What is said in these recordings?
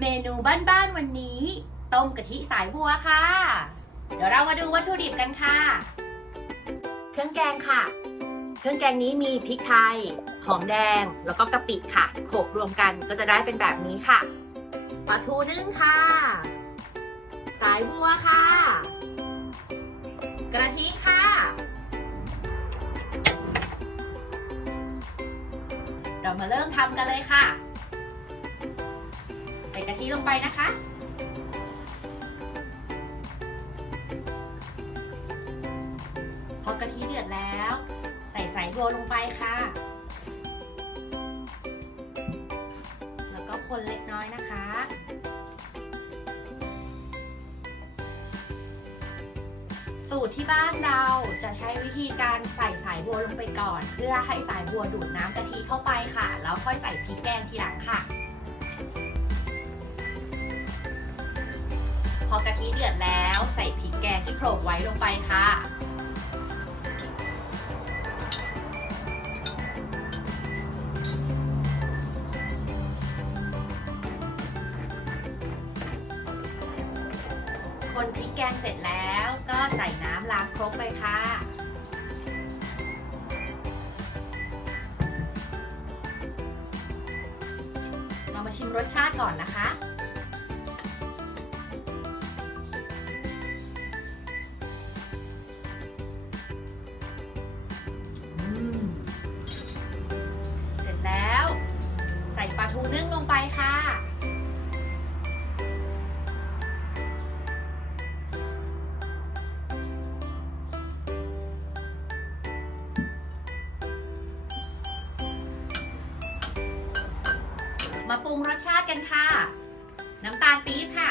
เมนูบ้านๆวันนี้ ต้มกะทิสายบัวค่ะ เดี๋ยวเรามาดูวัตถุดิบกันค่ะ เครื่องแกงค่ะ เครื่องแกงนี้มีพริกไทย หอมแดง แล้วก็กะปิค่ะ โขลกรวมกันก็จะได้เป็นแบบนี้ค่ะ ปลาทูนึ่งค่ะ สายบัวค่ะ กระทิค่ะ เรามาเริ่มทำกันเลยค่ะใส่กะทิลงไปนะคะ พอกะทิเดือดแล้ว ใส่สายบัวลงไปค่ะ แล้วก็คนเล็กน้อยนะคะสูตรที่บ้านเราจะใช้วิธีการใส่สายบัวลงไปก่อน เพื่อให้สายบัวดูดน้ำกะทิเข้าไปค่ะ แล้วค่อยใส่พริกแกงทีหลังค่ะ พอกะทิเดือดแล้วใส่พริกแกงที่โขลกไว้ลงไปค่ะ คนพริกแกงเสร็จแล้วก็ใส่น้ำล้างครกไปค่ะเรามาชิมรสชาติก่อนนะคะ ปูนึ่งลงไปค่ะมาปรุงรสชาติกันค่ะ น้ำตาลปี๊บค่ะ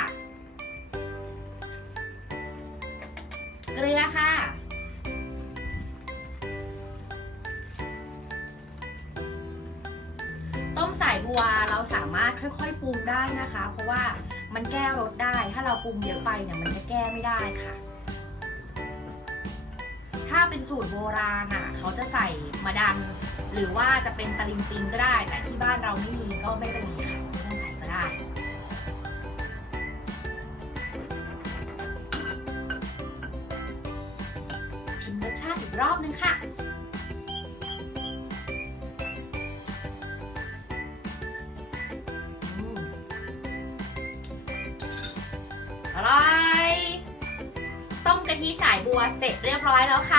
เกลือค่ะ ต้มใส่ัวเราสามารถค่อยๆปรุงได้นะคะ เพราะว่ามันแก้รสได้ ถ้าเราปรุงเยอะไปเนี่ยมันจะแก้ไม่ได้ค่ะ ถ้าเป็นสูตรโบราณอะ เขาจะใส่มะดัน หรือว่าจะเป็นตะลิงปิงก็ได้ แต่ที่บ้านเราไม่มีก็ไม่เป็นไรค่ะไม่ต้องใส่ก็ได้ชิมรสชาติอีกรอบนึงค่ะ อร่อยต้มกะทิสายบัวเสร็จเรียบร้อยแล้วค่ะ